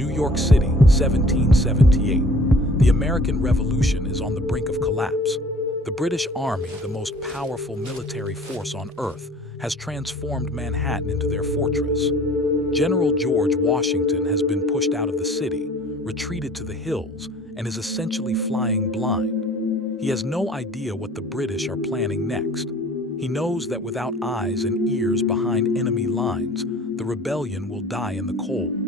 New York City, 1778. The American Revolution is on the brink of collapse. The British Army, the most powerful military force on Earth, has transformed Manhattan into their fortress. General George Washington has been pushed out of the city, retreated to the hills, and is essentially flying blind. He has no idea what the British are planning next. He knows that without eyes and ears behind enemy lines, the rebellion will die in the cold.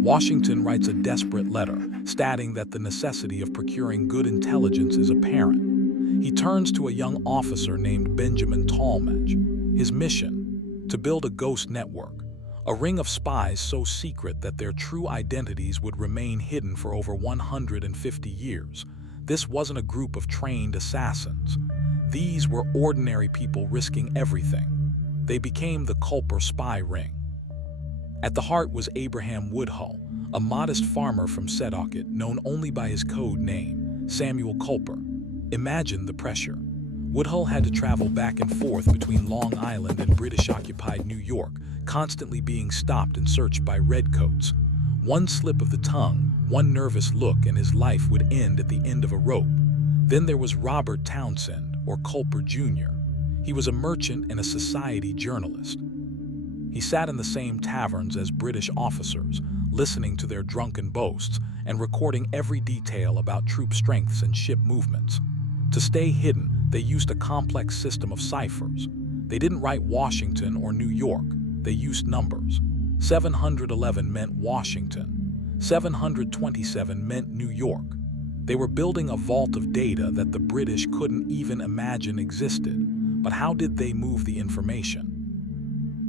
Washington writes a desperate letter, stating that the necessity of procuring good intelligence is apparent. He turns to a young officer named Benjamin Tallmadge. His mission: to build a ghost network, a ring of spies so secret that their true identities would remain hidden for over 150 years. This wasn't a group of trained assassins. These were ordinary people risking everything. They became the Culper spy ring. At the heart was Abraham Woodhull, a modest farmer from Setauket known only by his code name, Samuel Culper. Imagine the pressure. Woodhull had to travel back and forth between Long Island and British-occupied New York, constantly being stopped and searched by redcoats. One slip of the tongue, one nervous look, and his life would end at the end of a rope. Then there was Robert Townsend, or Culper Junior. He was a merchant and a society journalist. He sat in the same taverns as British officers, listening to their drunken boasts and recording every detail about troop strengths and ship movements. To stay hidden, they used a complex system of ciphers. They didn't write Washington or New York. They used numbers. 711 meant Washington. 727 meant New York. They were building a vault of data that the British couldn't even imagine existed. But how did they move the information?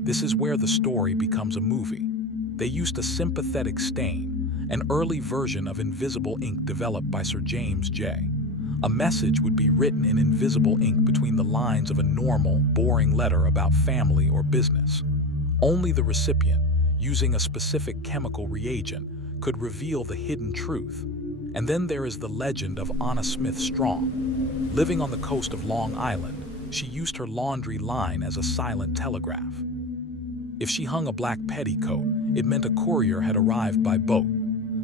This is where the story becomes a movie. They used a sympathetic stain, an early version of invisible ink developed by Sir James J. A message would be written in invisible ink between the lines of a normal, boring letter about family or business. Only the recipient, using a specific chemical reagent, could reveal the hidden truth. And then there is the legend of Anna Smith Strong. Living on the coast of Long Island, she used her laundry line as a silent telegraph. If she hung a black petticoat, it meant a courier had arrived by boat.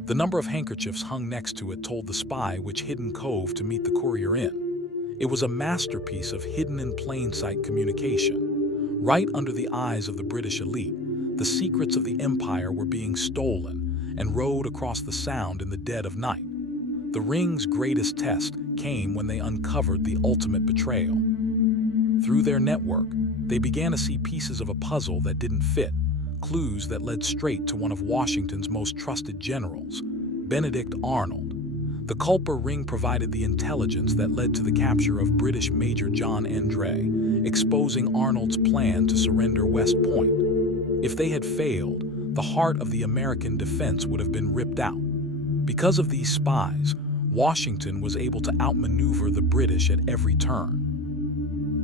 The number of handkerchiefs hung next to it told the spy which hidden cove to meet the courier in. It was a masterpiece of hidden in plain sight communication. Right under the eyes of the British elite, the secrets of the empire were being stolen and rode across the Sound in the dead of night. The ring's greatest test came when they uncovered the ultimate betrayal. Through their network, they began to see pieces of a puzzle that didn't fit, clues that led straight to one of Washington's most trusted generals, Benedict Arnold. The Culper ring provided the intelligence that led to the capture of British Major John Andre, exposing Arnold's plan to surrender West Point. If they had failed, the heart of the American defense would have been ripped out. Because of these spies, Washington was able to outmaneuver the British at every turn.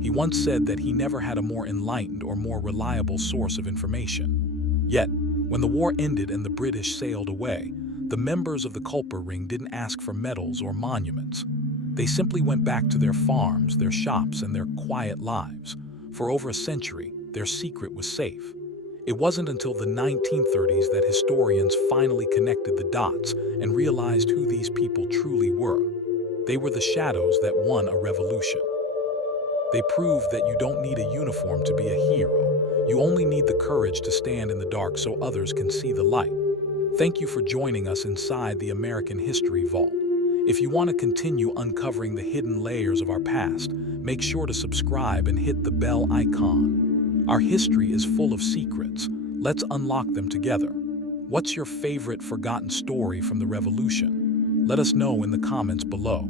He once said that he never had a more enlightened or more reliable source of information. Yet, when the war ended and the British sailed away, the members of the Culper Ring didn't ask for medals or monuments. They simply went back to their farms, their shops, and their quiet lives. For over a century, their secret was safe. It wasn't until the 1930s that historians finally connected the dots and realized who these people truly were. They were the shadows that won a revolution. They proved that you don't need a uniform to be a hero. You only need the courage to stand in the dark so others can see the light. Thank you for joining us inside the American History Vault. If you want to continue uncovering the hidden layers of our past, make sure to subscribe and hit the bell icon. Our history is full of secrets. Let's unlock them together. What's your favorite forgotten story from the Revolution? Let us know in the comments below.